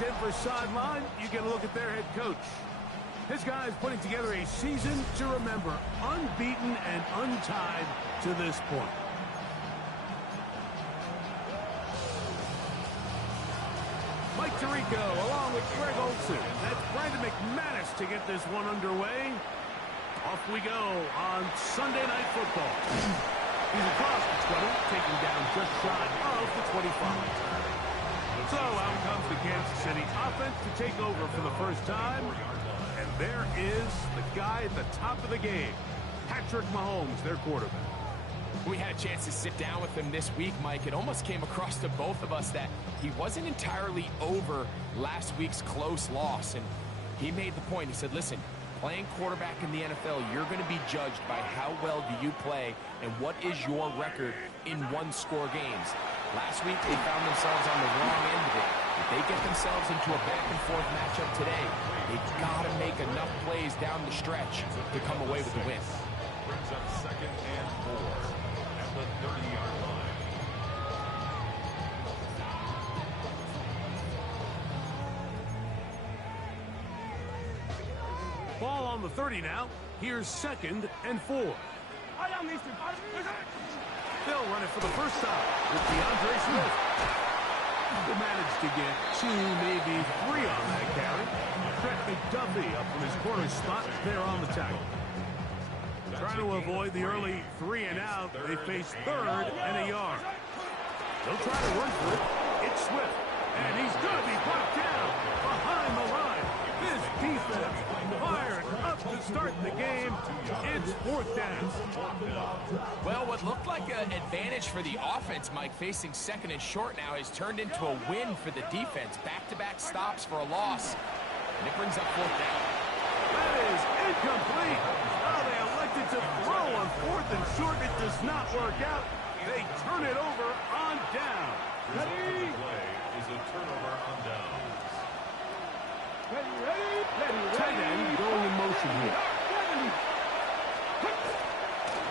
Denver sideline, you get a look at their head coach. This guy is putting together a season to remember, unbeaten and untied to this point. Mike Tirico along with Greg Olsen. That's Brandon McManus to get this one underway. Off we go on Sunday Night Football. He's across the 20, taking down just shy of the 25. So out comes the Kansas City offense to take over for the first time. And there is the guy at the top of the game, Patrick Mahomes, their quarterback. We had a chance to sit down with him this week, Mike. It almost came across to both of us that he wasn't entirely over last week's close loss. And he made the point. He said, listen, playing quarterback in the NFL, you're going to be judged by how well do you play and what is your record in one-score games. Last week, they found themselves on the wrong end of it. If they get themselves into a back-and-forth matchup today, they've got to make enough plays down the stretch to come away with the win. Brings up 2nd and 4 at the 30-yard line. Ball on the 30 now. Here's 2nd and 4. They'll run it for the first time with DeAndre Swift. They managed to get 2, maybe 3 on that carry. Trent McDuffie up from his corner spot there on the tackle. Trying to avoid the early 3 and out. They face 3rd and a yard. They'll try to run for it. It's Swift. And he's going to be brought down behind the line. This defense fired up to start the game. It's 4th down. Well, what looked like an advantage for the offense, Mike, facing 2nd and short now, has turned into a win for the defense. Back-to-back stops for a loss. And it brings up 4th down. That is incomplete. Oh, they elected to throw on 4th and short. It does not work out. They turn it over on down. Ready? Play is a turnover on downs. Tight end going in motion here.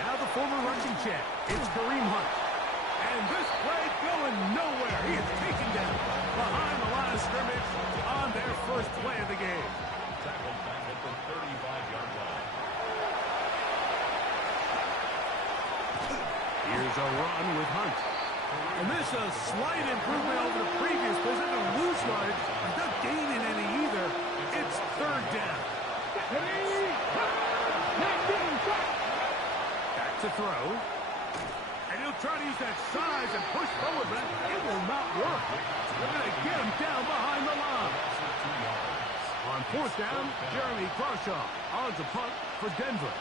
Now the former rushing champ. It's Kareem Hunt. And this play going nowhere. He is taken down behind the line of scrimmage on their first play of the game. Tackled back at the 35-yard line. Here's a run with Hunt. And this a slight improvement over the previous position. A loose yardage. Not gaining any either. It's 3rd down. Back to throw. And he'll try to use that size and push forward, but it will not work. They're going to get him down behind the line. On 4th down, Jeremy Crawshaw on to punt for Denver,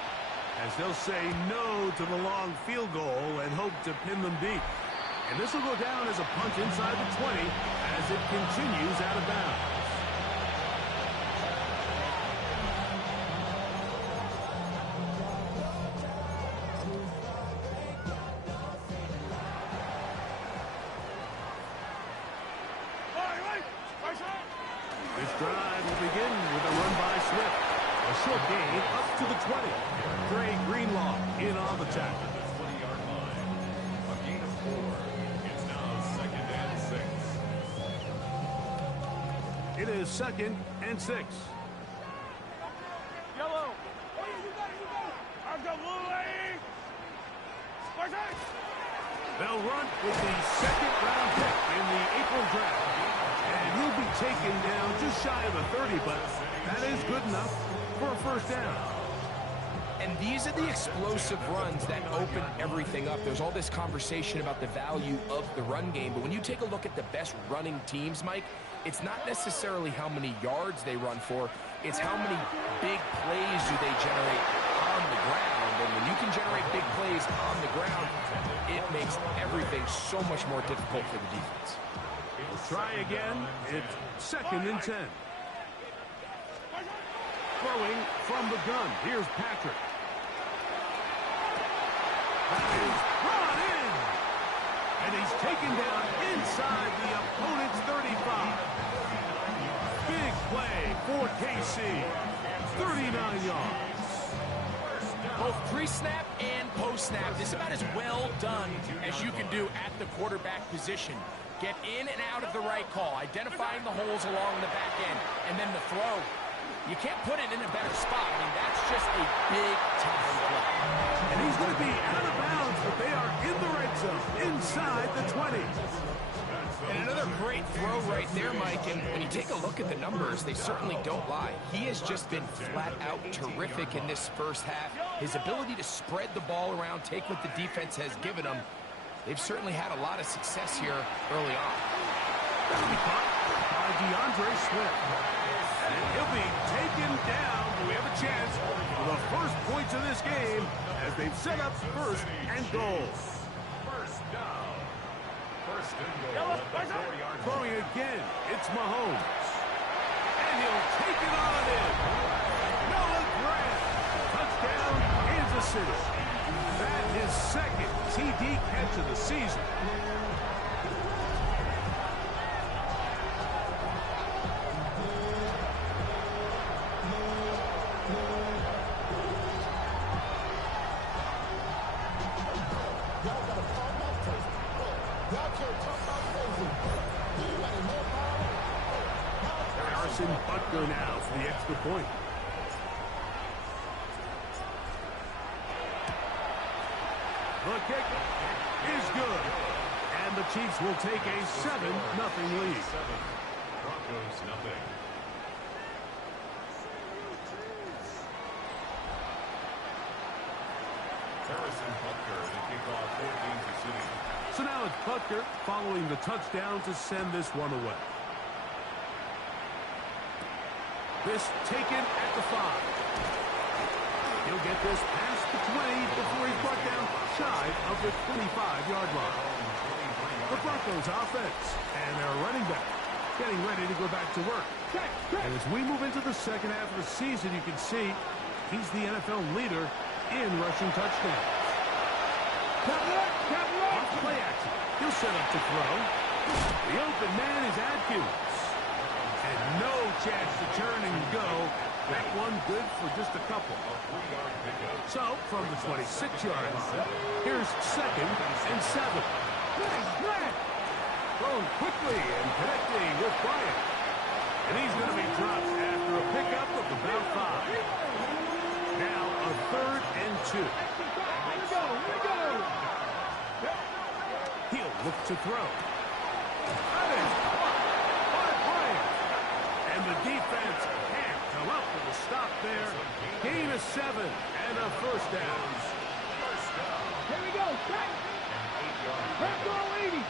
as they'll say no to the long field goal and hope to pin them deep. And this will go down as a punt inside the 20 as it continues out of bounds. This drive will begin with a run by Swift. A short gain up to the 20. Dre Greenlaw in on the tackle. The 20-yard line. A gain of 4. It's now 2nd and 6. It is 2nd and 6. Yellow. They'll run with the 2nd round pick in the April draft. And he'll be taken down just shy of the 30, but that is good enough for a first down. And these are the explosive runs that open everything up. There's all this conversation about the value of the run game, but when you take a look at the best running teams, Mike, it's not necessarily how many yards they run for, it's how many big plays do they generate on the ground. And when you can generate big plays on the ground, it makes everything so much more difficult for the defense. Try again. It's 2nd and 10. Throwing from the gun. Here's Patrick. That is brought in. And he's taken down inside the opponent's 35. Big play for KC. 39 yards. Both pre-snap and post-snap, this is about as well done as you can do at the quarterback position. Get in and out of the right call, identifying the holes along the back end, and then the throw. You can't put it in a better spot. I mean, that's just a big-time play. And he's going to be out of bounds, but they are in the red zone, inside the 20. And another great throw right there, Mike. And when you take a look at the numbers, they certainly don't lie. He has just been flat-out terrific in this first half. His ability to spread the ball around, take what the defense has given him, they've certainly had a lot of success here early on. That'll be caught by DeAndre Swift. And he'll be taken down. We have a chance for the first points of this game as they've set up first and goal. First down. First and goal at the 4-yard line. Throwing again, it's Mahomes. And he'll take it on in. Noah Grant. Touchdown, Kansas City. That is second TD catch of the season. Butker now for the extra point. The kick is good. And the Chiefs will take a 7-0 lead. Broncos nothing. Harrison Butker to kick off 14 City. So now it's Butker following the touchdown to send this one away. This taken at the 5. He'll get this past the 20 before he's brought down shy of the 25-yard line. The Broncos offense and their running back getting ready to go back to work. And as we move into the second half of the season, you can see he's the NFL leader in rushing touchdowns. Off play action. He'll set up to throw. The open man is Adkins. And no chance to turn and go. That one good for just a couple. So, from the 26-yard line, here's 2nd and 7. Thrown quickly and connecting with Bryant. And he's going to be dropped after a pickup of about 5. Now a 3rd and 2. He'll look to throw. That is caught by Bryant. And the defense can't come up with a stop there. Gain of 7 and a first down. Here we go. Back goal 80.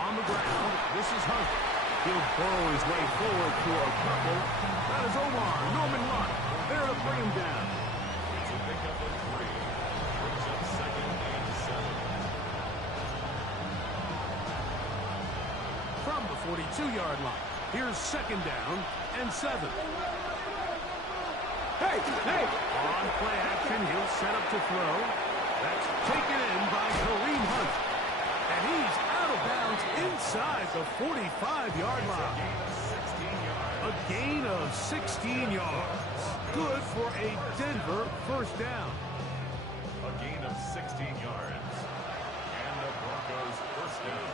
On the ground, this is Hunt. He'll burrow his way forward for a couple. That is Omar Norman Lott there to bring him down. It's a pickup of 3. Brings up 2nd and 7. From the 42-yard line, here's 2nd down and 7. Hey! On play action, he'll set up to throw. That's taken in by Kareem Hunt. And he's out of bounds inside the 45-yard line. A gain of 16 yards. Good for a Denver first down. A gain of 16 yards. And the Broncos first down.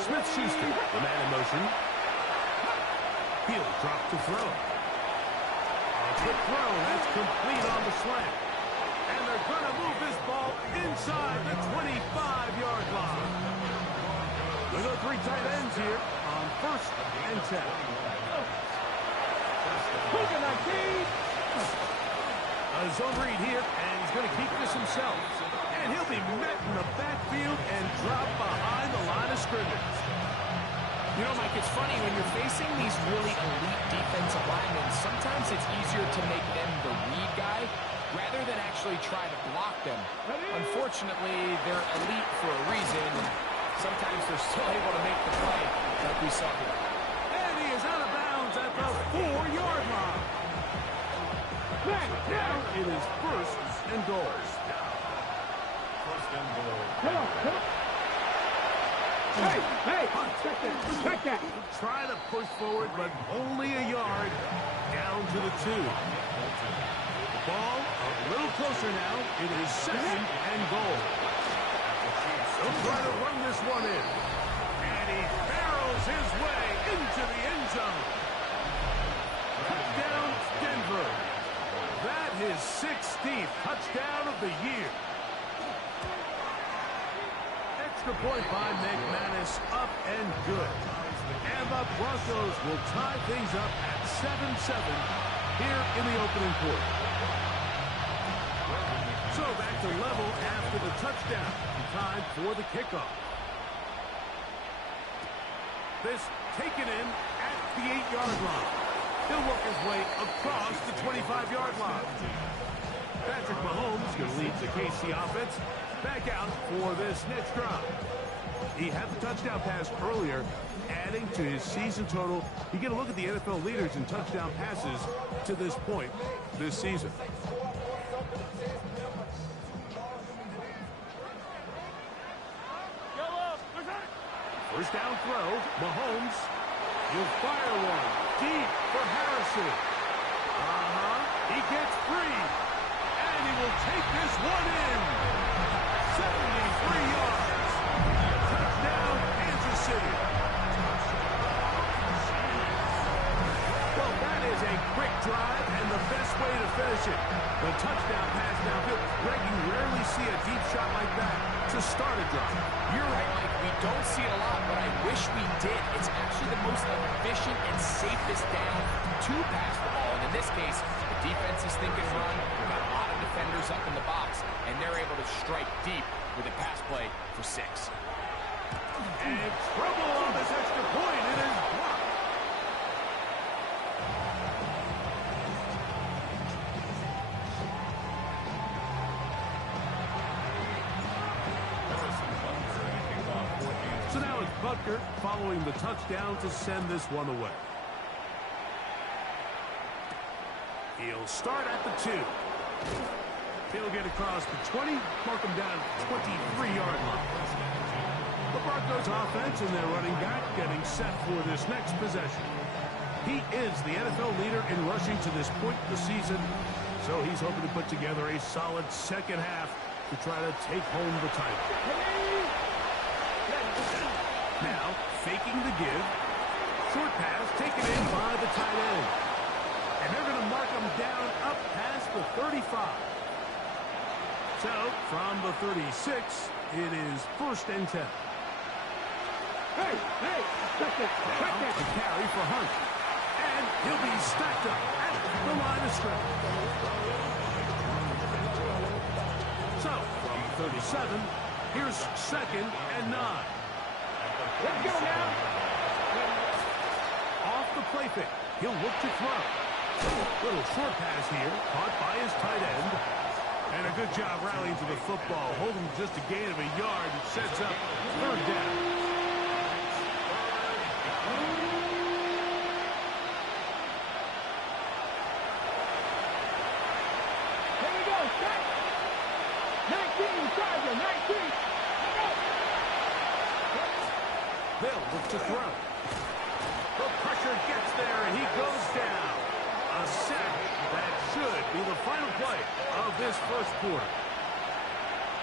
Smith-Schuster, the man in motion. He'll drop to throw. A quick throw, that's complete on the slant. And they're going to move this ball inside the 25-yard line. Look at the 3 tight ends here on 1st and 10. A zone read here, and he's going to keep this himself. And he'll be met in the backfield and dropped behind the line of scrimmage. You know, Mike, it's funny, when you're facing these really elite defensive linemen, sometimes it's easier to make them the read guy rather than actually try to block them. Unfortunately, they're elite for a reason, and sometimes they're still able to make the play like we saw here. And he is out of bounds at the 4-yard line. Now it is 1st and goal. First and goal. Come on. Hey! Check that. Try to push forward, but only a yard down to the 2. The ball a little closer now. It is 2nd and goal. He'll try to run this one in. And he barrels his way into the end zone. Touchdown, Denver. That is 16th touchdown of the year. Extra point by McManus, up and good. And the Broncos will tie things up at 7-7 here in the opening quarter. So back to level after the touchdown. Time for the kickoff. This taken in at the 8-yard line. He'll work his way across the 25-yard line. Patrick Mahomes going to lead the KC offense back out for this next drive. He had the touchdown pass earlier, adding to his season total. You get a look at the NFL leaders in touchdown passes to this point this season. First down throw, Mahomes. He'll fire one deep for Harrison. He gets free. And he will take this one in. 73 yards. Touchdown, Kansas City. Well, that is a quick drive and the best way to finish it. The touchdown pass downfield. Greg, you rarely see a deep shot like that to start a drive. You're right, Mike. We don't see it a lot, but I wish we did. It's actually the most efficient and safest down to pass the ball. And in this case, the defense is thinking run. We've got a lot of defenders up in the box, and they're able to strike deep with a pass play for 6. And trouble on this extra point. It is blocked. So now it's Butker following the touchdown to send this one away. He'll start at the 2. He'll get across the 20, mark him down 23-yard line. The Broncos offense and their running back getting set for this next possession. He is the NFL leader in rushing to this point in the season, so he's hoping to put together a solid second half to try to take home the title. Now, faking the give. Short pass taken in by the tight end. And they're going to mark him down up past the 35. So, from the 36, it is 1st and 10. Hey, check that. A carry for Hunt. And he'll be stacked up at the line of scrimmage. So, from 37, here's 2nd and 9. Let's go now. Off the play fake. He'll look to throw. Little short pass here, caught by his tight end. And a good job rallying to the football, holding just a gain of a yard that sets up 3rd down. Here we go, set. 19, Charger, 19. They'll look to throw. The pressure gets there, and he goes down. A sack that should be the final play of this first quarter.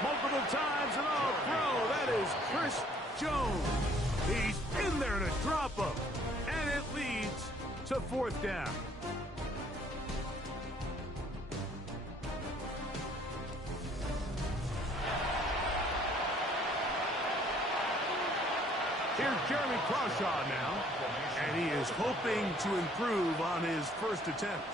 Multiple times and all throw. That is Chris Jones. He's in there to drop him. And it leads to 4th down. Here's Jeremy Crawshaw now, and he is hoping to improve on his first attempt.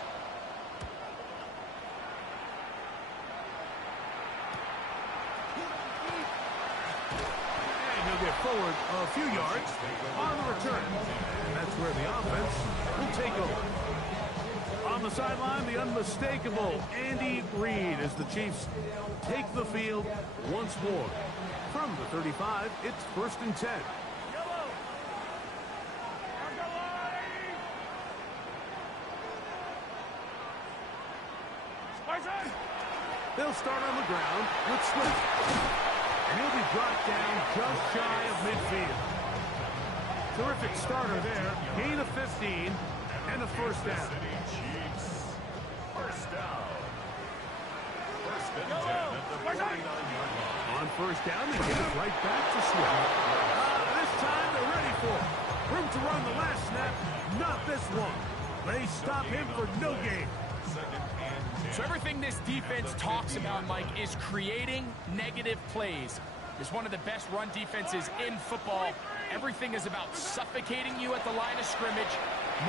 And he'll get forward a few yards on the return. And that's where the offense will take over. On the sideline, the unmistakable Andy Reid as the Chiefs take the field once more. From the 35, it's 1st and 10. They'll start on the ground with Swift. And he'll be brought down just shy of midfield. Terrific starter there. Gain of 15 and a 1st down. First Second and 10 at the 49-yard line. On first down, they give it right back to Swift. This time they're ready for it. Room to run the last snap, not this one. They stop him for no gain. Second and 10. So everything this defense talks about, Mike, is creating negative plays. It's one of the best run defenses in football. Everything is about suffocating you at the line of scrimmage,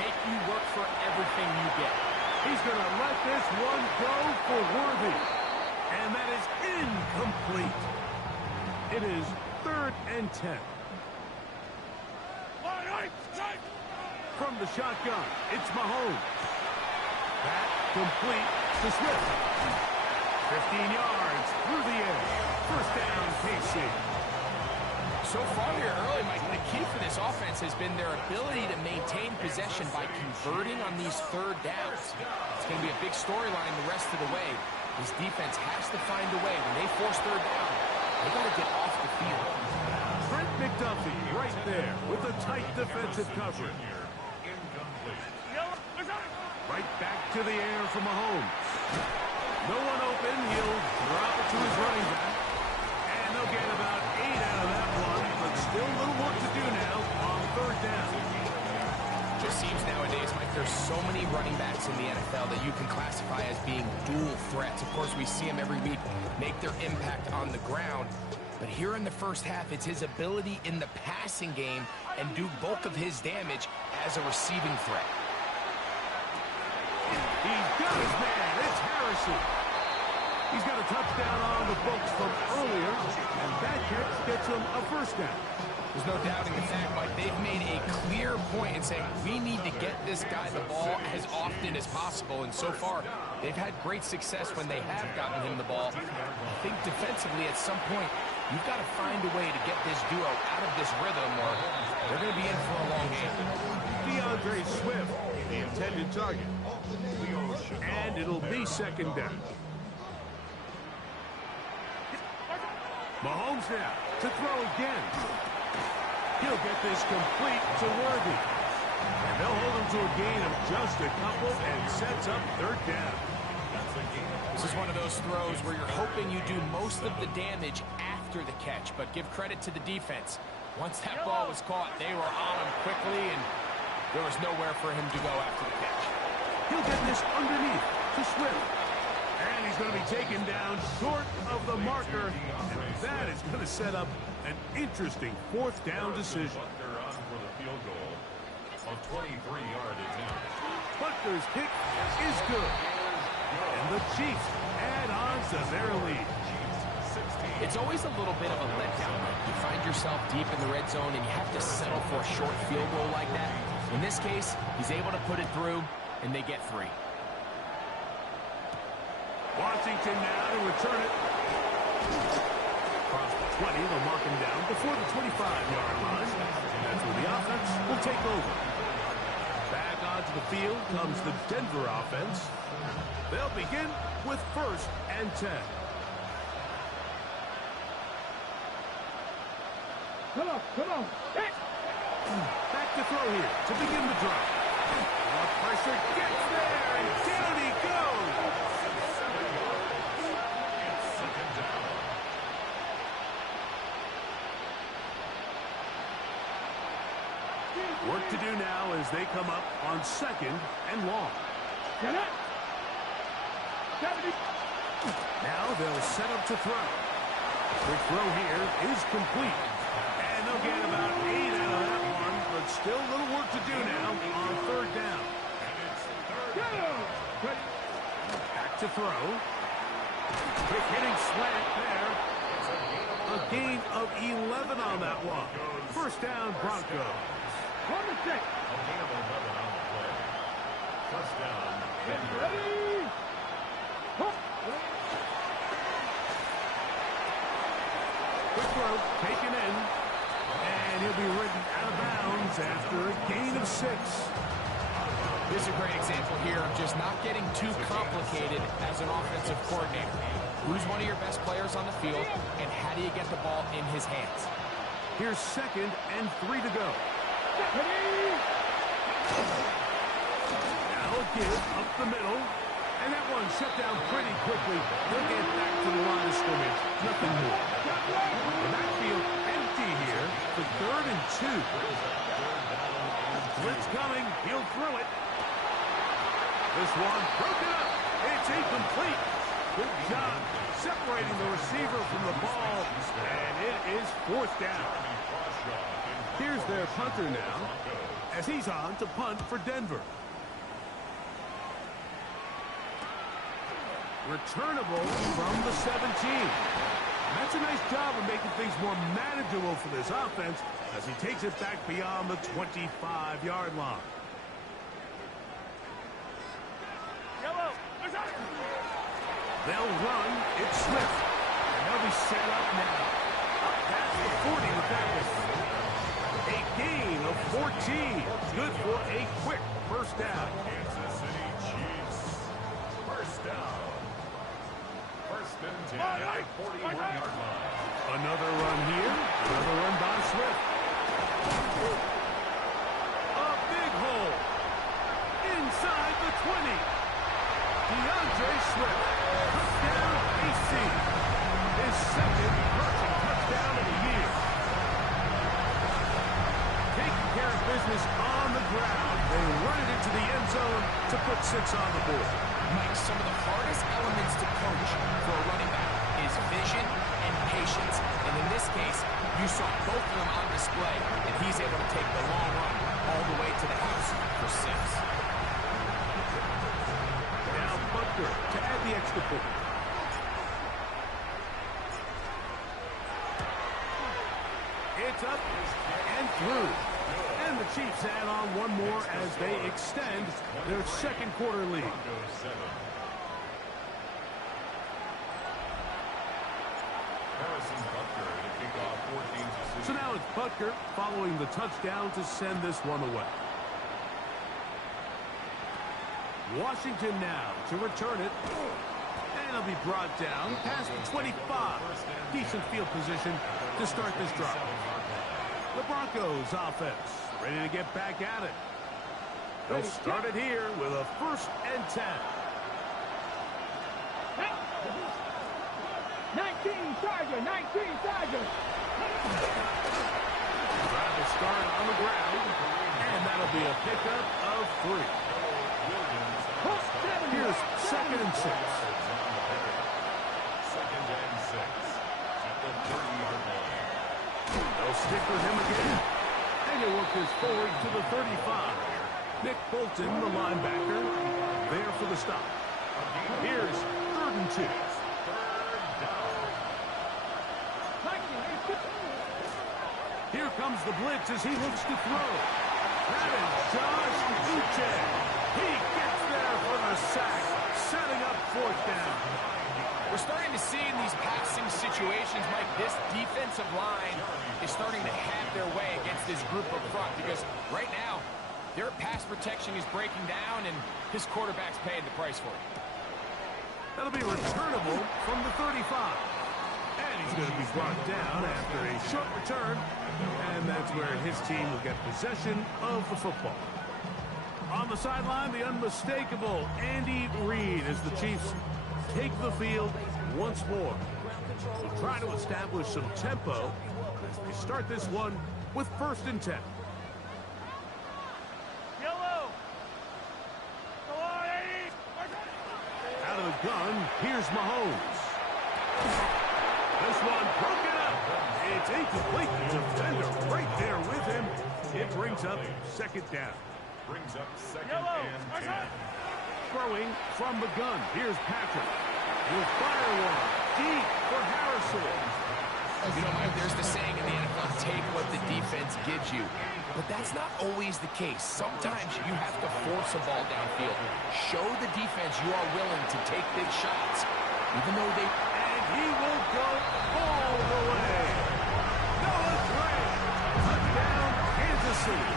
make you work for everything you get. He's going to let this one go for Worthy. And that is incomplete. It is 3rd and 10. From the shotgun, it's Mahomes. That complete to Swift. 15 yards through the air. First down, KC. So far here early, Mike, the key for this offense has been their ability to maintain possession by converting on these third downs. It's going to be a big storyline the rest of the way. This defense has to find a way. When they force third down, they got to get off the field. Trent McDuffie right there with a tight defensive coverage. Right back to the air for Mahomes. No one open. He'll drop it to his running back. And they'll get about 8 out of that one, but still a little work to do now on third down. Just seems nowadays, Mike, there's so many running backs in the NFL that you can classify as being dual threats. Of course, we see them every week make their impact on the ground. But here in the first half, it's his ability in the passing game and do bulk of his damage as a receiving threat. He's got his man. It's Harrison. He's got a touchdown on the books from earlier, and that catch gets him a first down. There's no doubting the fact, Mike, they've made a clear point in saying we need to get this guy the ball as often as possible, and so far they've had great success when they have gotten him the ball. I think defensively at some point you've got to find a way to get this duo out of this rhythm or they're going to be in for a long game. DeAndre Swift, the intended target. And it'll be second down. Mahomes now to throw again. He'll get this complete to Worthy. And they'll hold him to a gain of just a couple and sets up third down. This is one of those throws where you're hoping you do most of the damage after the catch, but give credit to the defense. Once that ball was caught, they were on him quickly, and there was nowhere for him to go after the catch. He'll get this underneath to Swift. And he's going to be taken down short of the marker. And that is going to set up an interesting fourth down decision. Butker on for the field goal. A 23-yard attempt. Butker's kick is good. And the Chiefs add on to their lead. It's always a little bit of a letdown. You find yourself deep in the red zone and you have to settle for a short field goal like that. In this case, he's able to put it through, and they get 3. Washington now to return it. Across the 20, they'll mark him down before the 25-yard line. That's where the offense will take over. Back onto the field comes the Denver offense. They'll begin with 1st and 10. Come on. Hey. Back to throw here to begin the drive. The pressure gets there, and down he goes. Work to do now as they come up on 2nd and long. Now they'll set up to throw. Quick throw here is complete. And they'll get about 8 out of that one, but still a little work to do now on 3rd down. Back to throw. Quick hitting slant there. A gain of 11 on that one. First down, Broncos. A gain of 11 on the play. First down. Ready? Quick throw, taken in, and he'll be ridden out of bounds after a gain of 6. This is a great example here of just not getting too complicated as an offensive coordinator. Who's one of your best players on the field, and how do you get the ball in his hands? Here's 2nd and 3 to go. Now a give up the middle. And that one shut down pretty quickly. They'll get back to the line of scrimmage. Nothing more. The backfield empty here for 3rd and 2. Blitz coming. He'll throw it. This one broken up. It's incomplete. Good job separating the receiver from the ball. And it is 4th down. Here's their punter now, as he's on to punt for Denver. Returnable from the 17. That's a nice job of making things more manageable for this offense as he takes it back beyond the 25-yard line. They'll run. It's Swift. And they'll be set up now. Up past the 40 with that one. A gain of 14. Good for a quick first down. Kansas City Chiefs. First down. 1st and 10 at the 41-yard line. Another run here. Another run by Swift. A big hole. Inside the 20. DeAndre Swift. Touchdown, AC. His 2nd rushing touchdown of the year. Taking care of business on the ground. They run it into the end zone to put 6 on the board. Mike, some of the hardest elements to coach for a running back is vision and patience. And in this case, you saw both of them on display, and he's able to take the long run all the way to the house for 6. Now Butker to add the extra point. It's up and through. And the Chiefs add on one more as they extend their 2nd quarter lead. So now it's Butker following the touchdown to send this one away. Washington now to return it. And it'll be brought down past the 25. Decent field position to start this drive. The Broncos offense ready to get back at it. They'll start it here with a 1st and 10. 19 Chargers, 19 Chargers. Trying to start on the ground. And that'll be a pickup of 3. Here's 2nd and 6. 2nd and 6 at the 30-yard line. They'll stick with him again. And he'll work this forward to the 35. Nick Bolton, the linebacker, there for the stop. Here's 3rd and 2. Here comes the blitz as he looks to throw. That is Josh Uche. He gets there for the sack, setting up 4th down. We're starting to see in these passing situations, Mike, this defensive line is starting to have their way against this group up front because right now, their pass protection is breaking down and his quarterback's paying the price for it. That'll be returnable from the 35. And he's going to be brought down after a short return. And that's where his team will get possession of the football. On the sideline, the unmistakable Andy Reid as the Chiefs take the field once more. We'll try to establish some tempo as we start this one with 1st and 10. Out of the gun, here's Mahomes. This one broken up. It's incomplete. The defender right there with him. It brings up 2nd down. Brings up 2nd and 10. Throwing from the gun. Here's Patrick. Will fire one. Deep for Harrison. You know, Mike, there's the saying in the NFL, take what the defense gives you. But that's not always the case. Sometimes you have to force a ball downfield. Show the defense you are willing to take big shots. Even though they... And he will go all the way. Noah Gray. Touchdown, Kansas City.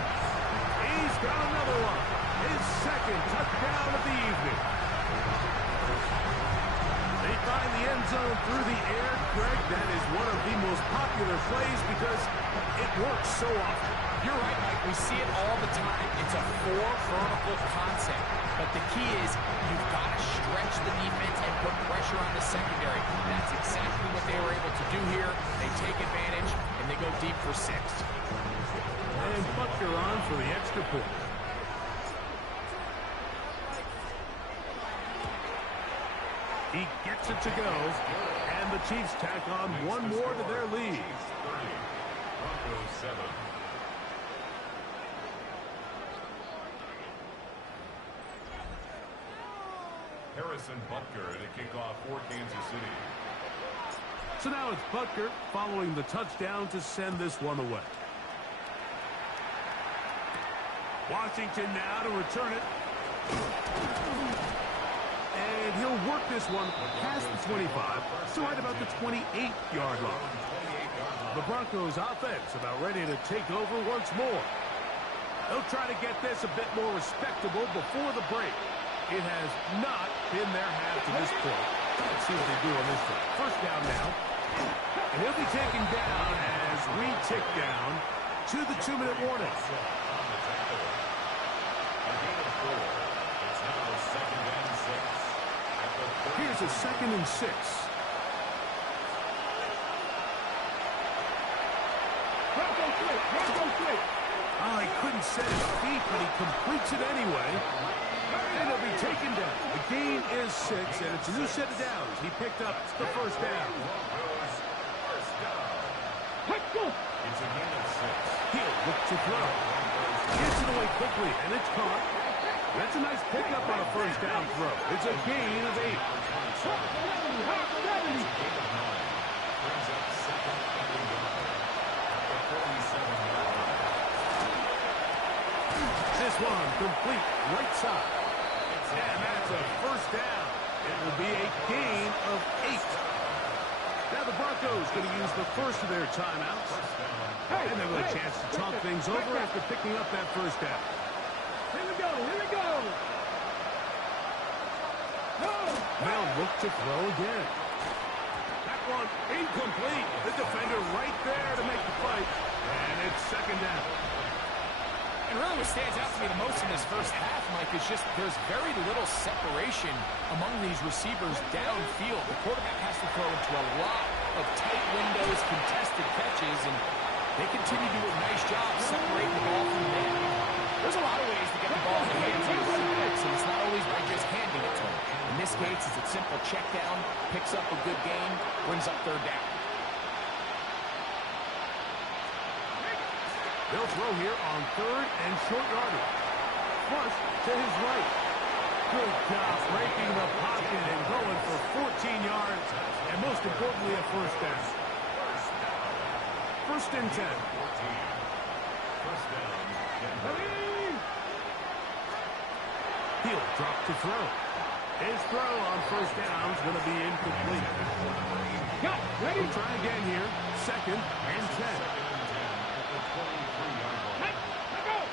He's got another one. His 2nd touchdown of the evening. They find the end zone through the air. Greg, that is one of the most popular plays because it works so often. You're right, Mike. We see it all the time. It's a 4 vertical concept. But the key is you've got to stretch He gets it to go, and the Chiefs tack on one more to their lead. 30, Broncos 7. Harrison Butker to kick off for Kansas City. So now it's Butker following the touchdown to send this one away. Washington now to return it. And he'll work this one past the 25, so right about the 28-yard line. The Broncos offense about ready to take over once more. They'll try to get this a bit more respectable before the break. It has not been their half to this point. Let's see what they do on this one. First down now. And he'll be taken down as we tick down to the 2-minute warning. Here's a 2nd and 6. Oh, he couldn't set his feet, but he completes it anyway. And he'll be taken down. The gain is 6, and it's a new set of downs. He picked up the first down. It's a gain of 6. He'll look to throw. Gets it away quickly, and it's caught. That's a nice pickup on a first down throw. It's a gain of 8. This one complete right side. And that's a first down. It will be a gain of 8. Now the Broncos going to use the first of their timeouts. And they'll have a chance to talk things over after picking up that first down. Here we go, here we go. They'll look to throw again. That one incomplete. The defender right there to make the fight. And it's second down. And really what stands out to me the most in this first half, Mike, is just there's very little separation among these receivers downfield. The quarterback has to throw into a lot of tight windows, contested catches, and they continue to do a nice job separating the ball from them. There's a lot of ways to get the ball in the hands of your running backs, and it's not always by just handing it to them. In this case, it's a simple check down, picks up a good gain, brings up third down. They'll throw here on 3rd and short yardage. Flush to his right. Good job breaking the pocket and going for 14 yards, and most importantly, a first down. First and 10. First down. He'll drop to throw. His throw on first down is going to be incomplete. Ready? We'll try again here. 2nd and 10.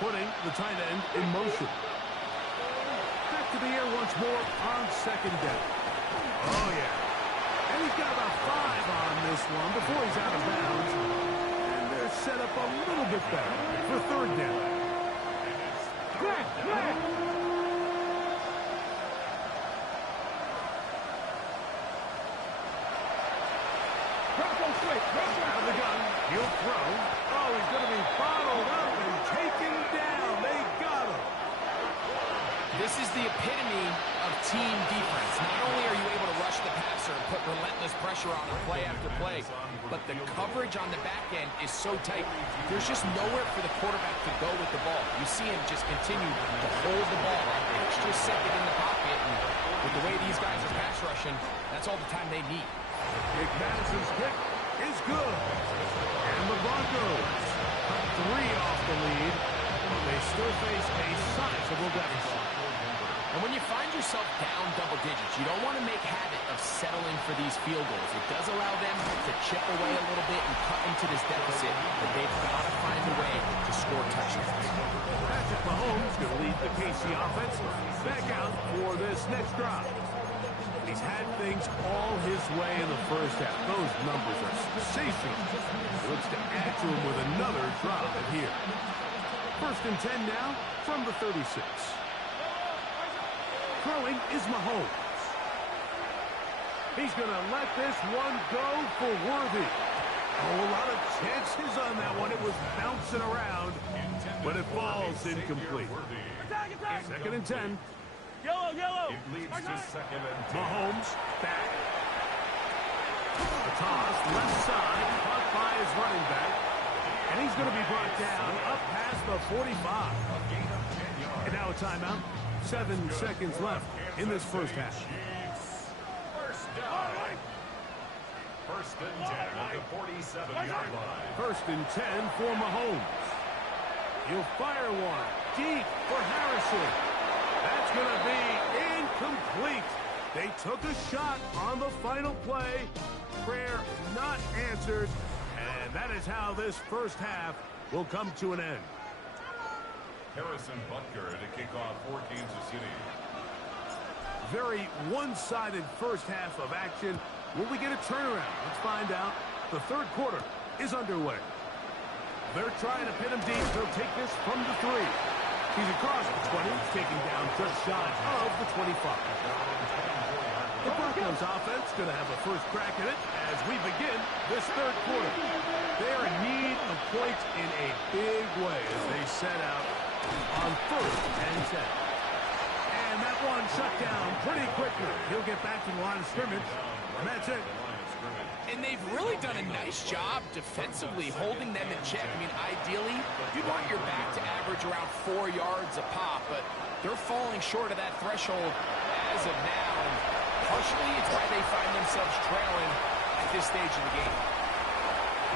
Putting the tight end in motion. Back to the air once more on 2nd down. Oh, yeah. And he's got about 5 on this one before he's out of bounds. And they're set up a little bit better for 3rd down. Out of the gun. He'll throw. Oh, he's going to be bottled up and taken down. They got him. This is the epitome of team defense. Not only are you able to rush the passer and put relentless pressure on him play after play, but the coverage on the back end is so tight. There's just nowhere for the quarterback to go with the ball. You see him just continue to hold the ball an extra second in the pocket. And with the way these guys are pass rushing, that's all the time they need. Nick Madison's kick is good. And the Broncos cut 3 off the lead, but they still face a sizable deficit. And when you find yourself down double digits, you don't want to make habit of settling for these field goals. It does allow them to chip away a little bit and cut into this deficit, but they've got to find a way to score touchdowns. Patrick Mahomes going to lead the KC offense back out for this next drive. He's had things all his way in the first half. Those numbers are sensational. He looks to add to him with another drive here. First and 10 now from the 36. Throwing is Mahomes. He's going to let this one go for Worthy. Oh, a lot of chances on that one. It was bouncing around, but it falls incomplete. 2nd and 10. Yellow. It leads to second and 10. Mahomes back. The toss, left side, caught by his running back. And he's going to be brought down up past the 45. A gain of 10 yards. And now a timeout. 7 seconds left in this first half. Chiefs. First down. First and 10 at the 47-yard line. First and 10 for Mahomes. He'll fire one deep for Harrison. That's going to be incomplete. They took a shot on the final play. Prayer not answered. And that is how this first half will come to an end. Harrison Butker to kick off for Kansas City. Very one-sided first half of action. Will we get a turnaround? Let's find out. The third quarter is underway. They're trying to pin him deep. They'll take this from the 3. He's across the 20, taking down just shy of the 25. The Broncos offense going to have a first crack at it as we begin this third quarter. They're in need of points in a big way as they set out on first and 10. And that one shut down pretty quickly. He'll get back to the line of scrimmage, and that's it. And they've really done a nice job defensively holding them in check. I mean, ideally, you want your back to average around 4 yards a pop, but they're falling short of that threshold as of now. And partially, it's why they find themselves trailing at this stage of the game.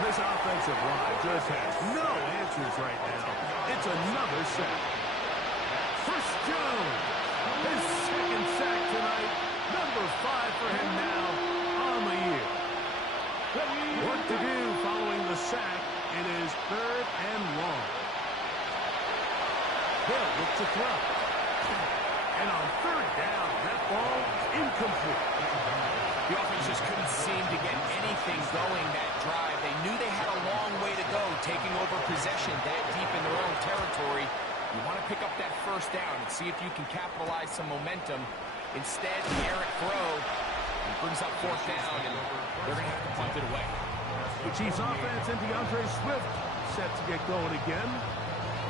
This offensive line just has no answers right now. It's another sack. Chris Jones, his second sack tonight. Number 5 for him now on the year. What to do following the sack? It is third and long. Hill with the throw. And on third down, that ball is incomplete. The offense just couldn't seem to get anything going that drive. They knew they had a long way to go, taking over possession that deep in their own territory. You want to pick up that first down and see if you can capitalize some momentum. Instead, the errant throw, he brings up fourth down, and they're going to have to punt it away. The Chiefs offense and DeAndre Swift set to get going again.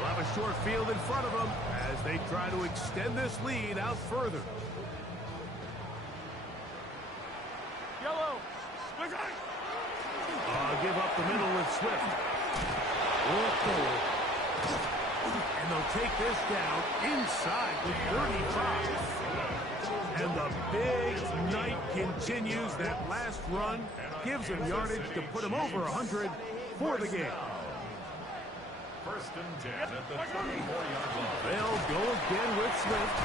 They'll have a short field in front of them as they try to extend this lead out further. Yellow. Give up the middle with Swift. And they'll take this down inside the 35. And the big night continues. That last run gives him yardage to put him over 100 for the game. First and 10 at the 24-yard line. They'll go again with Swift.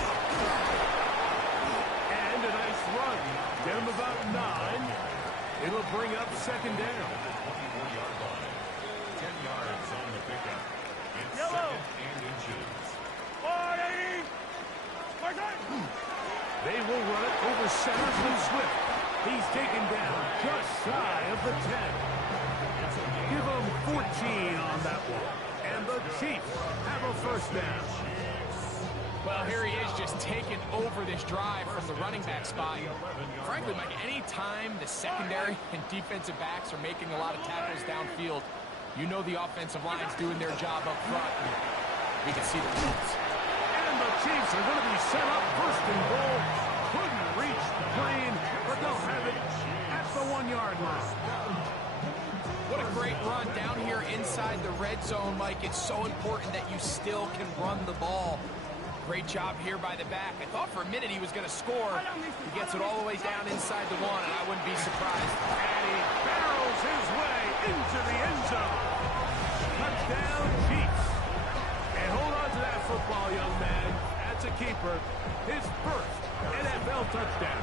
And a nice run. Get him about 9. It'll bring up second down. 24-yard line. 10 yards on the pickup. It's second and inches. They will run it over center from Swift. He's taken down just shy of the 10. Give him 14 on that one. And the Chiefs have a first down. Well, here he is just taking over this drive from the running back spot. Frankly, Mike, any time the secondary and defensive backs are making a lot of tackles downfield, you know the offensive line's doing their job up front. We can see the points. And the Chiefs are going to be set up first and goal. Couldn't reach the plane, but they'll have it at the 1-yard line. What a great run down here inside the red zone, Mike. It's so important that you still can run the ball. Great job here by the back. I thought for a minute he was going to score. He gets it all the way down inside the 1, and I wouldn't be surprised. And he barrels his way into the end zone. Touchdown, Chiefs. And hold on to that football, young man. That's a keeper. His first NFL touchdown.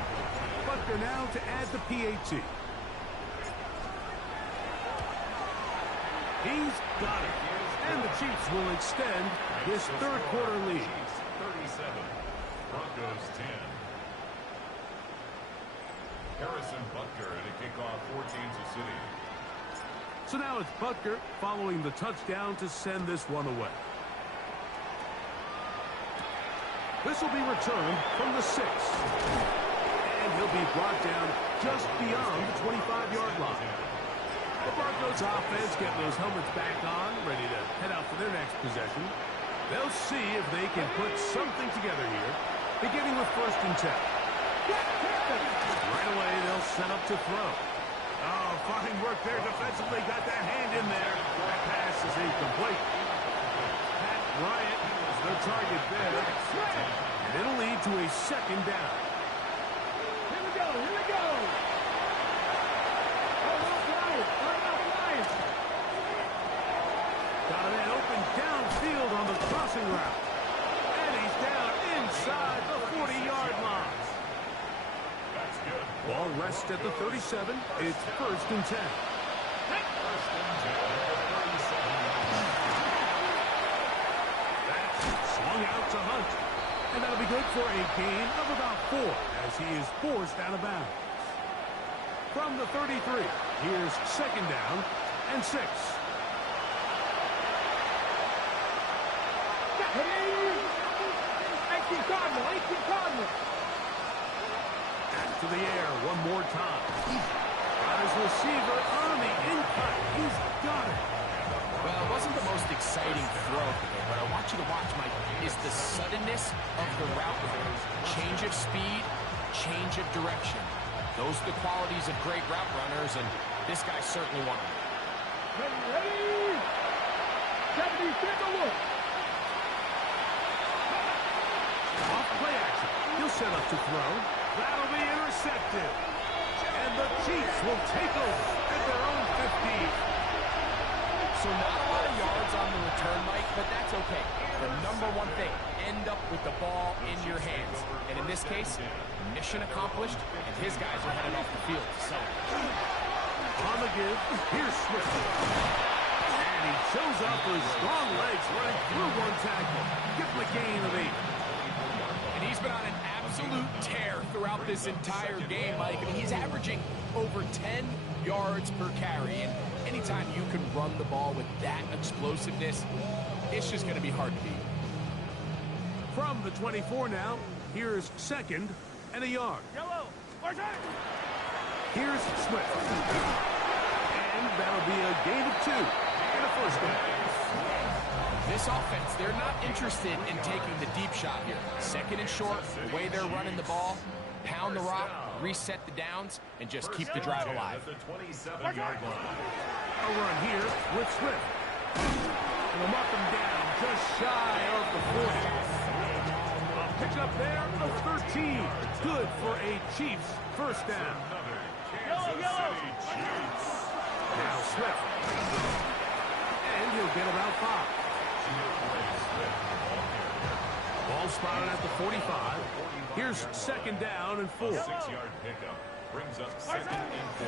Butker now to add the PAT. He's got it. And the Chiefs will extend this third quarter lead. 37, Broncos 10. Harrison Butker to kick off for Kansas City. So now it's Butker following the touchdown to send this one away. This will be returned from the 6. And he'll be brought down just beyond the 25-yard line. The Broncos offense getting those helmets back on, ready to head out for their next possession. They'll see if they can put something together here. beginning with 1st and 10. Right away, they'll set up to throw. Oh, fine work there defensively. Got that hand in there. That pass is incomplete. Pat Bryant is their target there. And it'll lead to a 2nd down. Here we go, here we go. Got a man open downfield on the crossing route. And he's down inside the 40-yard line. That's good. Ball rests at the 37. It's 1st and 10. First and 10 at the 37. That's swung out to Hunt. And that'll be good for a gain of about 4 as he is forced out of bounds. From the 33, here's 2nd down and 6. 18 Cardinal. Back to the air one more time. Got his receiver on the in-cut. He's got it. Well, it wasn't the most exciting throw today. What I want you to watch, Mike, is the suddenness of the route running. Change of speed, change of direction. Those are the qualities of great route runners, and this guy certainly one of them. Ready? 70, look. Off play action. He'll set up to throw. That'll be intercepted. And the Chiefs will take over at their own 15. So not a lot of yards on the return, Mike, but that's okay. The number one thing, end up with the ball in your hands. And in this case, mission accomplished, and his guys are headed off the field to celebrate. On the give, here's Swift. And he shows up with his strong legs running through one tackle. Give him a gain of 8. And he's been on an absolute tear throughout this entire game, Mike. I mean, he's averaging over 10 yards per carry. And anytime you can run the ball with that explosiveness, it's just going to be hard to beat. From the 24 now, here's 2nd and a yard. Yellow. Where's it? Here's Swift. And that'll be a gain of 2 and a 1st down. This offense, they're not interested in taking the deep shot here. 2nd and short, the way they're running the ball, pound the rock, reset the downs, and just keep the drive alive. At the 27-yard line. A run here with Swift. And they'll mark him down just shy of the 40. A pickup there of 13. Good for a Chiefs 1st down. Yellow. Now Swift. And he'll get about 5. Ball spotted at the 45. Here's 2nd down and 4. 6-yard pickup brings up 2nd and 4.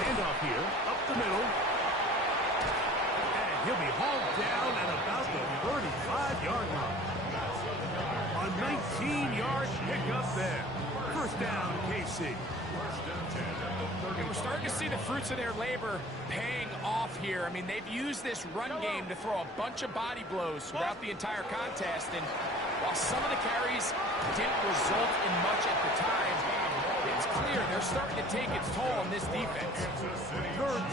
Handoff here, up the middle. And he'll be hauled down at about the 35-yard line. A 19-yard pickup there. 1st down, KC. And we're starting to see the fruits of their labor paying off here. I mean, they've used this run game to throw a bunch of body blows throughout the entire contest. And while some of the carries didn't result in much at the time, it's clear they're starting to take its toll on this defense.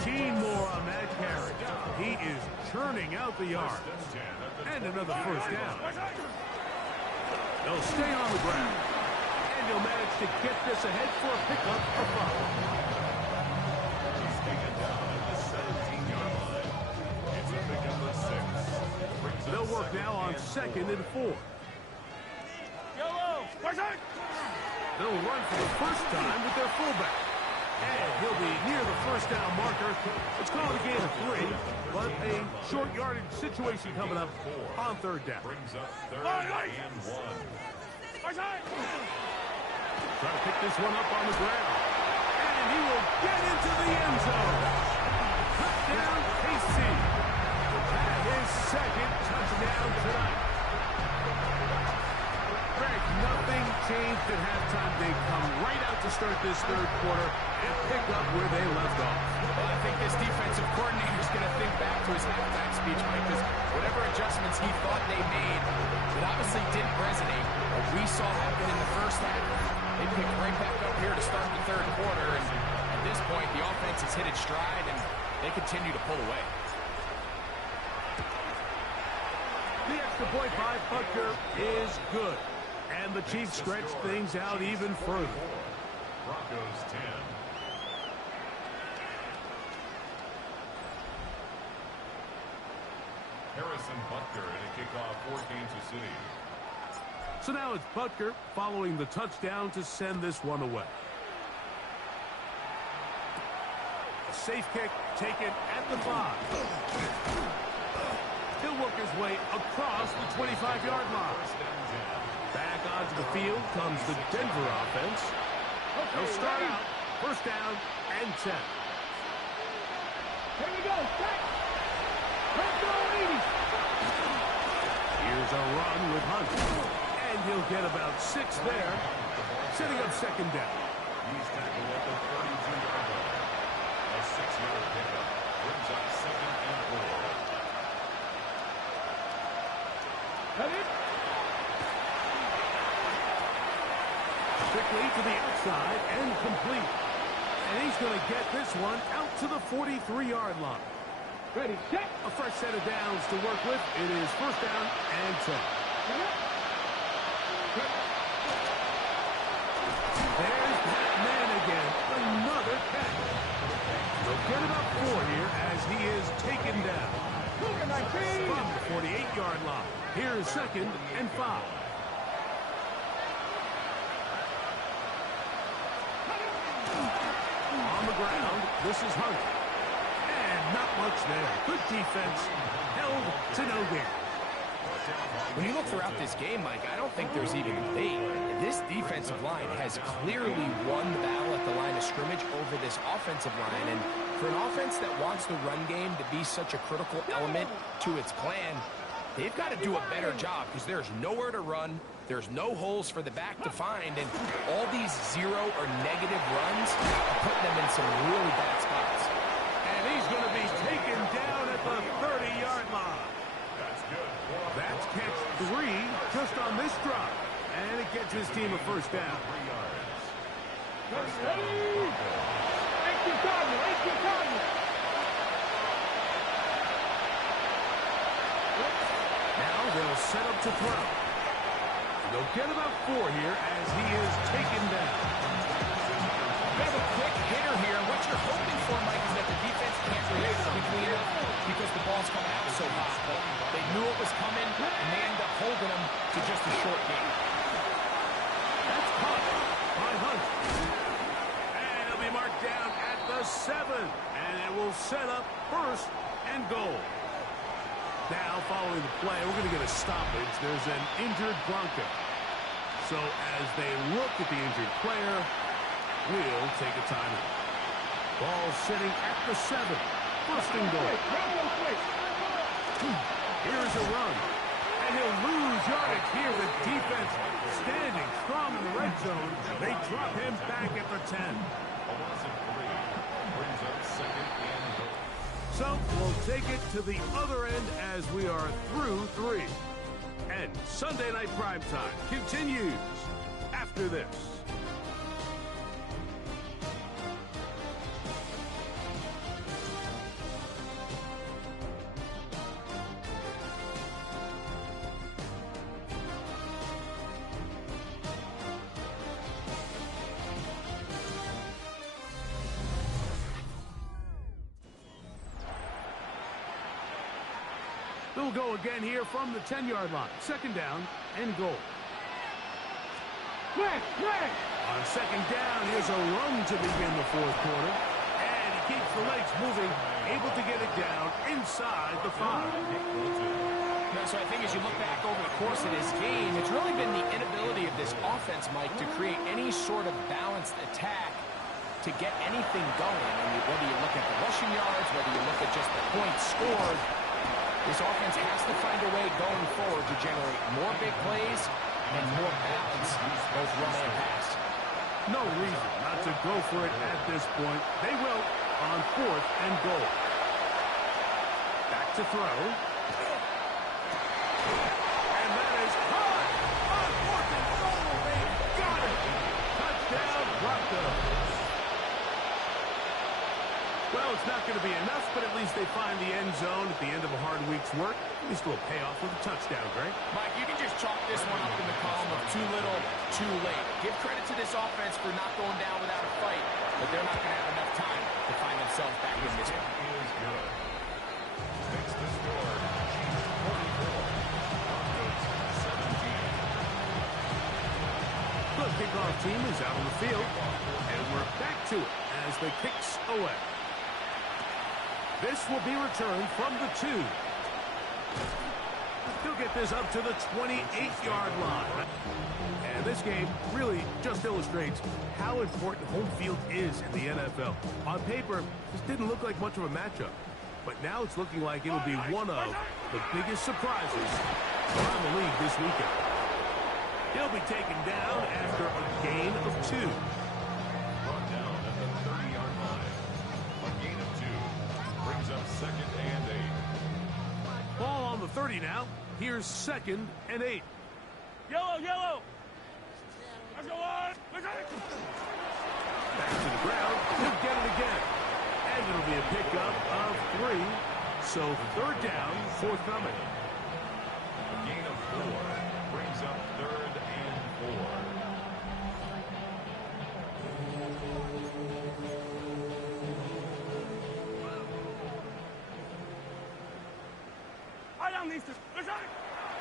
13 more on that carry. He is churning out the yard. And another 1st down. They'll stay on the ground. And he'll manage to get this ahead for a pickup of 5. He's taken down at the 17-yard line. It's a pickup of 6. They'll work now on 2nd and 4. Yellow. Where's it? They'll run for the 1st time with their fullback. And he'll be near the 1st down marker. It's called a gain of 3, but a short yardage situation coming up on 3rd down. Brings up 3rd and 1. Where's it? Try to pick this one up on the ground. And he will get into the end zone. Touchdown, KC. That is 2nd touchdown tonight. Greg, nothing changed at halftime. They come right out to start this 3rd quarter and pick up where they left off. Well, I think this defensive coordinator is going to think back to his halftime speech, Mike, because whatever adjustments he thought they made, it obviously didn't resonate. What we saw happen in the 1st half, they picked right back up here to start the 3rd quarter, and at this point, the offense has hit its stride, and they continue to pull away. The extra point by Butker is good. And And the Chiefs stretch things out even further. Broncos 10. Harrison Butker in a kickoff for Kansas City. So now it's Butker following the touchdown to send this one away. A safe kick taken at the 5. He'll work his way across the 25-yard line. Back onto the field comes the Denver offense. They'll start out first down and 10. Here we go. Set. Let's go, ladies. Here's a run with Hunt. And he'll get about 6 there, setting up second down. He's tackled at the 32-yard line. A 6-yard pickup brings up 2nd and 4. Cut it. Quickly to the outside and complete. And he's going to get this one out to the 43-yard line. Ready, set. A fresh set of downs to work with. It is first down and 10. There's that man again. Another catch. They'll get about 4 here as he is taken down. From the 48-yard line. Here is second and 5. On the ground, this is Hunt. And not much there. Good defense. Held to no gain. When you look throughout this game, Mike, I don't think there's even a debate. This defensive line has clearly won the battle at the line of scrimmage over this offensive line. And for an offense that wants the run game to be such a critical element to its plan, they've got to do a better job because there's nowhere to run. There's no holes for the back to find. And all these 0 or negative runs are putting them in some really bad spots. And he's going to be taken down at the 30-yard line. That's good. That's catch 3 just on this drive. And it gets his team a first down. 3 yards. Ready. Thank you, Cardinal. Thank you, Cardinal. Now they'll set up to throw. They'll get about 4 here as he is taken down. They have a quick hitter here. What you're hoping for, Mike, is that the defense can't react quickly enough because the ball's coming out so hot. But they knew it was coming, and they end up holding them to just a short game. That's caught by Hunt. And he'll be marked down at the 7. And it will set up first and goal. Now, following the play, we're going to get a stoppage. There's an injured Bronco. So as they look at the injured player, we'll take a timeout. Ball sitting at the 7. First and goal. Here's a run. And he'll lose yardage here. The defense standing strong in the red zone. They drop him back at the 10. A loss of 3 brings up 2nd and goal. So we'll take it to the other end as we are through 3. And Sunday Night Primetime continues after this. They'll go again here from the 10-yard line. Second down and goal. On second down, here's a run to begin the fourth quarter. And he keeps the legs moving, able to get it down inside the 5. So I think as you look back over the course of this game, it's really been the inability of this offense, Mike, to create any sort of balanced attack to get anything going. And whether you look at the rushing yards, whether you look at just the points scored, this offense has to find a way going forward to generate more big plays and more balance, both run and pass. No reason not to go for it at this point. They will on fourth and goal. Back to throw. And that is caught. On fourth and goal. They got it. Touchdown, Broncos. Well, it's not going to be enough, but at least they find the end zone at the end of a hard week's work. At least a little payoff with a touchdown, Greg. Mike, you can just chalk this one up in the column of too little, too late. Give credit to this offense for not going down without a fight, but they're not going to have enough time to find themselves back in this one. Is good. Makes the score. Chiefs 44. Broncos 17. The kickoff team is out on the field, and we're back to it as the kicks away. This will be returned from the 2. He'll get this up to the 28-yard line. And this game really just illustrates how important home field is in the NFL. On paper, this didn't look like much of a matchup, but now it's looking like it'll be one of the biggest surprises around the league this weekend. He'll be taken down after a gain of 2. Brought down at the 30-yard line. A gain of 2 brings up 2nd and 8. Ball on the 30 now. Here's 2nd and 8. Yellow, yellow. Let's go on. Let's go. Back to the ground. He'll get it again. And it'll be a pickup of 3. So 3rd down, forthcoming. A gain of 4 brings up 3rd and 4. I don't need to. Let's go.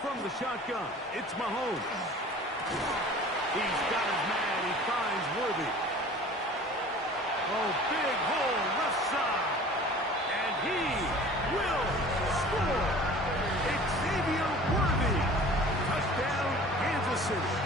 From the shotgun, it's Mahomes. He's got his man. He finds Worthy. Oh, big hole left side. And he will score. Xavier Worthy. Touchdown, Kansas City.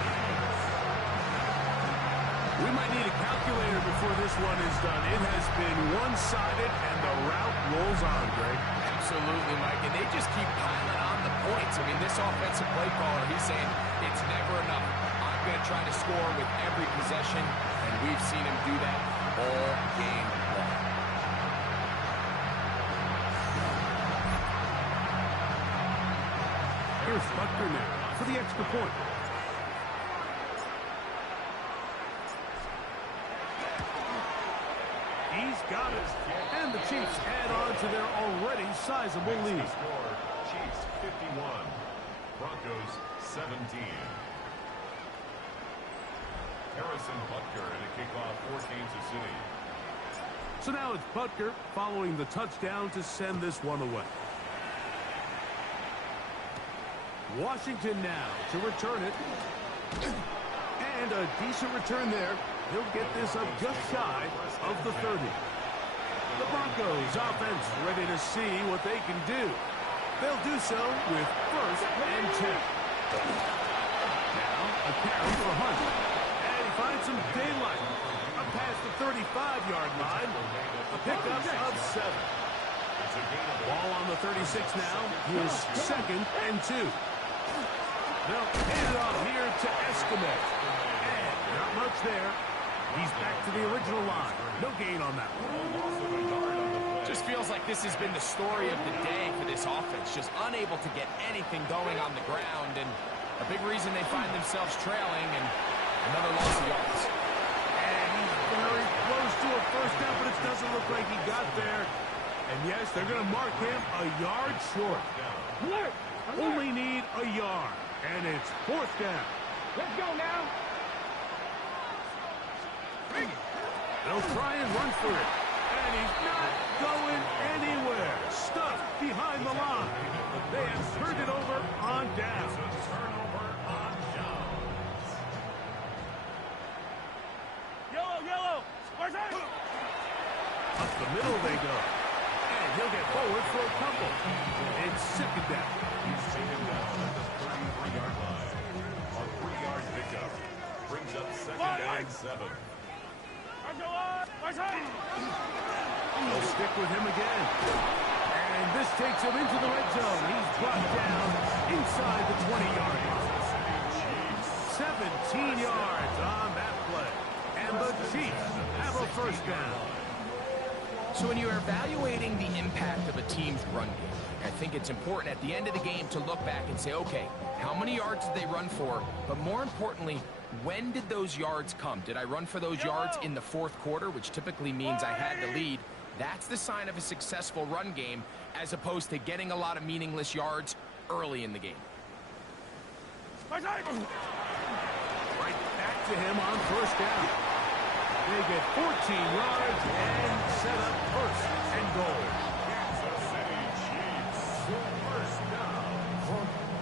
We might need a calculator before this one is done. It has been one-sided, and the route rolls on, Greg. Absolutely, Mike, and they just keep piling on the points. I mean, this offensive play caller, he's saying it's never enough. I'm going to try to score with every possession, and we've seen him do that all game long. Here's Butker now for the extra point. He's got it. And the Chiefs add on to their already sizable lead. Score, Chiefs 51. Broncos 17. Harrison Butker in a kickoff for Kansas City. So now it's Butker following the touchdown to send this one away. Washington now to return it. And a decent return there. He'll get this up just shy of the 30. The Broncos offense ready to see what they can do. They'll do so with 1st and 10. Now a carry for Hunt. And he finds some daylight. Up past the 35-yard line. A pickup of 7. Ball on the 36 now. Here's 2nd and 2. They'll hand it off here to Escobar. And not much there. He's back to the original line. No gain on that one. Just feels like this has been the story of the day for this offense. Just unable to get anything going on the ground. And a big reason they find themselves trailing, and another loss of yards. And he's very close to a 1st down, but it doesn't look like he got there. And yes, they're going to mark him a yard short. Alert. Only need a yard. And it's 4th down. Let's go now. They'll try and run for it. And he's not going anywhere. Stuffed behind the line. They have turned it over on down. Turnover on downs. Yellow, yellow. Where's that? Up the middle they go. And he'll get forward for a couple. It's 2nd down. He's taken down at the 33-yard line. A 3-yard pickup brings up 2nd and 7. They'll stick with him again. And this takes him into the red zone. He's brought down inside the 20-yard line. 17 yards on that play. And the Chiefs have a 1st down. So when you're evaluating the impact of a team's run game, I think it's important at the end of the game to look back and say, okay, how many yards did they run for? But more importantly, when did those yards come? Did I run for those yards in the 4th quarter, which typically means I had the lead? That's the sign of a successful run game, as opposed to getting a lot of meaningless yards early in the game. Right back to him on first down. They get 14 yards and set up first and goal. Kansas City Chiefs. First down.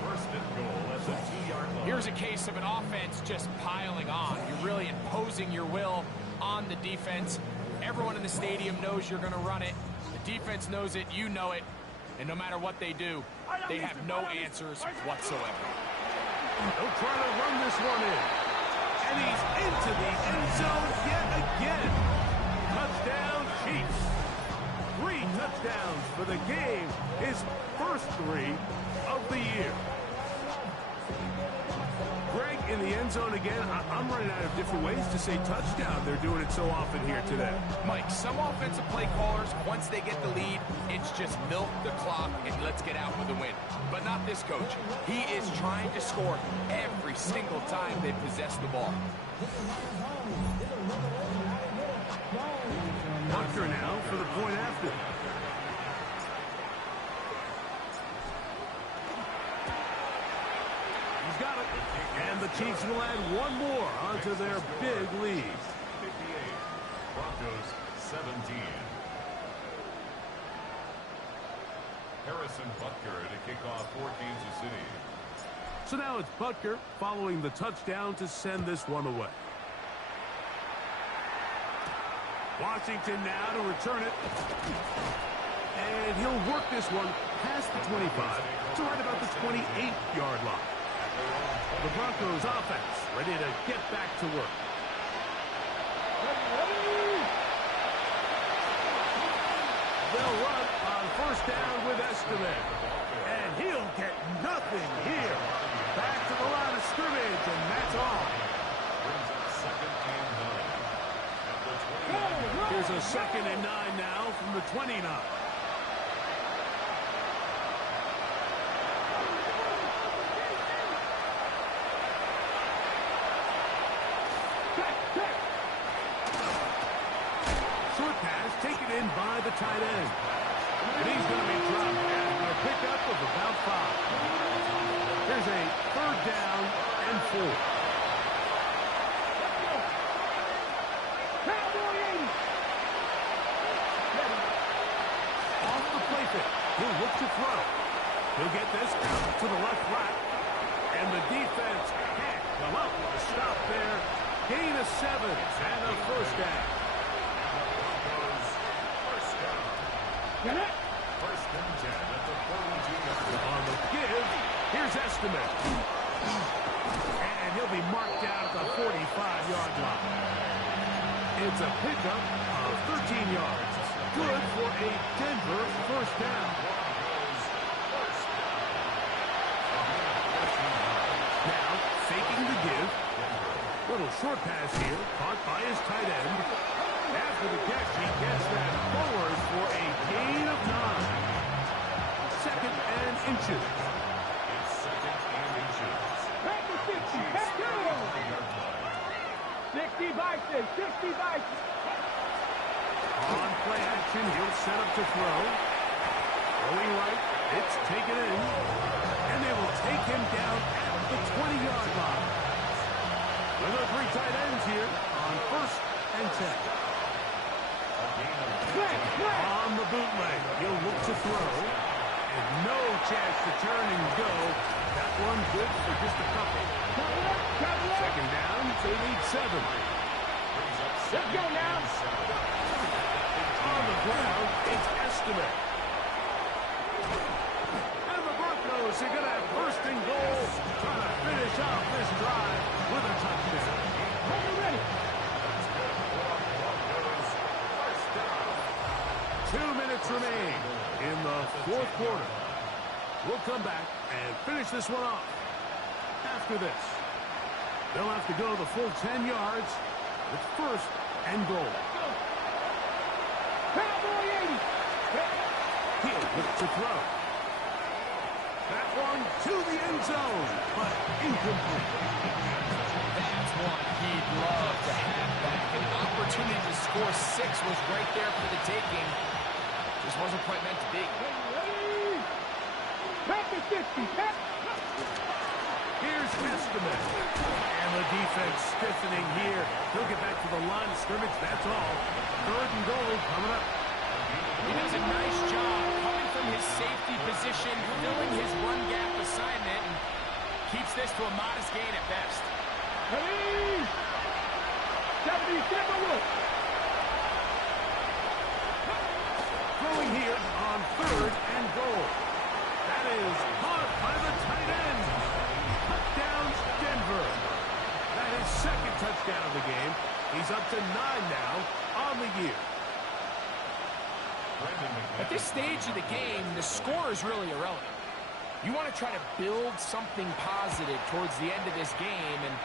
First and goal at the 2-yard line. Here's a case of an offense just piling on. You're really imposing your will on the defense. Everyone in the stadium knows you're going to run it. The defense knows it, you know it. And no matter what they do, they have no answers whatsoever. They'll try to run this one in. And he's into the end zone yet again. Touchdown, Chiefs. 3 touchdowns for the game. His first 3 of the year. Greg, in the end zone again, I'm running out of different ways to say touchdown. They're doing it so often here today. Mike, some offensive play callers, once they get the lead, it's just milk the clock and let's get out with a win. But not this coach. He is trying to score every single time they possess the ball. Bunker now for the point after. He's got it. And the Chiefs will add one more onto their big lead. 58. Broncos 17. Harrison Butker to kick off for Kansas City. So now it's Butker following the touchdown to send this one away. Washington now to return it. And he'll work this one past the 25 to right about the 28-yard line. The Broncos offense ready to get back to work. They'll run on first down with Esteban. And he'll get nothing here. Back to the line of scrimmage, and that's all. Brings up second and 9. At the 29. Here's a second and 9 now from the 29. Short pass taken in by the tight end. And he's going to be dropped after a pickup of about 5. Here's a third down and 4. Off the play fake. He'll look to throw. He'll get this out to the left flat. And the defense can't come up with a stop there. Gain of 7 and a first down. First down. First and 10 at the 42-yard line. On the give, here's Esteban. And he'll be marked down at the 45-yard line. It's a pickup of 13 yards. Good for a Denver first down. Now, faking the give. Little short pass here, caught by his tight end. After the catch, he gets that forward for a gain of 9. Second and inches. It's second and inches. Back to 60. Back to 60 Bison. 60 Bison. On play action, he'll set up to throw. Throwing right, it's taken in. And they will take him down at the 20-yard line. With the 3 tight ends here on first and 10. On the bootleg, he'll look to throw. And no chance to turn and go. That one good for just a couple. Second down, they need 7. Let's go now. On the ground, it's Esteban. And the Broncos are going to have first and goal, trying to finish off this drive with a touchdown. Are you ready? 2 minutes remain in the fourth quarter. We'll come back and finish this one off. After this, they'll have to go the full 10 yards. It's first and goal. Cowboy 80. He'll look to throw. That one to the end zone, but incomplete. That's one he'd love to have back. An opportunity to score 6 was right there for the taking. Just wasn't quite meant to be. Here's Testament. And the defense stiffening here. He'll get back to the line of scrimmage, that's all. 3rd and goal coming up. He does a nice job coming from his safety position, filling his run gap assignment, and keeps this to a modest gain at best. Throwing here on 3rd and goal. That is caught by the tight end. Touchdown, Denver. That is 2nd touchdown of the game. He's up to 9 now on the year. At this stage of the game, the score is really irrelevant. You want to try to build something positive towards the end of this game, and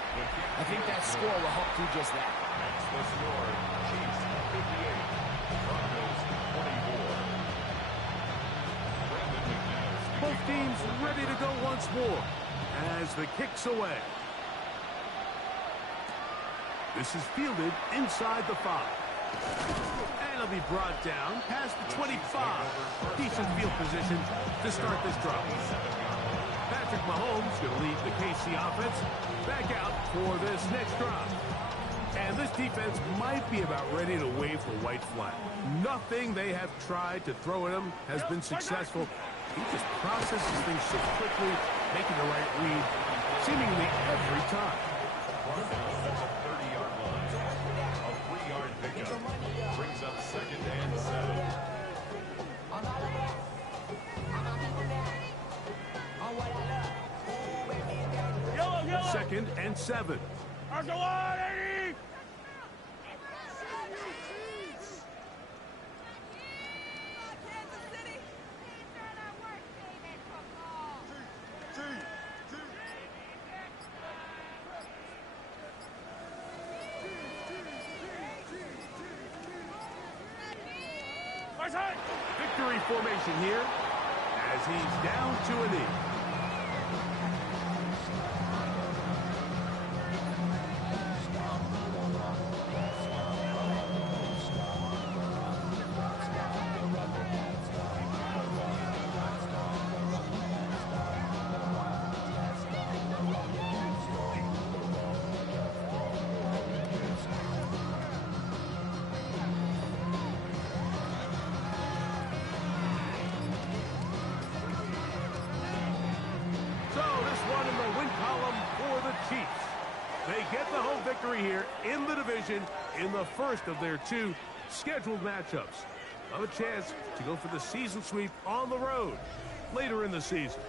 I think that score will help do just that. The score, Chiefs 58, Broncos 24. Both teams ready to go once more as the kick's away. This is fielded inside the 5. And it'll be brought down past the 25. Decent field position to start this drive. Patrick Mahomes going to lead the KC offense back out for this next drive. And this defense might be about ready to wave the white flag. Nothing they have tried to throw at him has been successful. He just processes things so quickly, making the right read seemingly every time. That's a 30-yard line. A 3-yard pickup. Brings up 2nd and 7. Yellow. 2nd and 7. Go on, 80. Victory formation here as he's down to a knee. They get the home victory here in the division in the first of their 2 scheduled matchups. Have a chance to go for the season sweep on the road later in the season.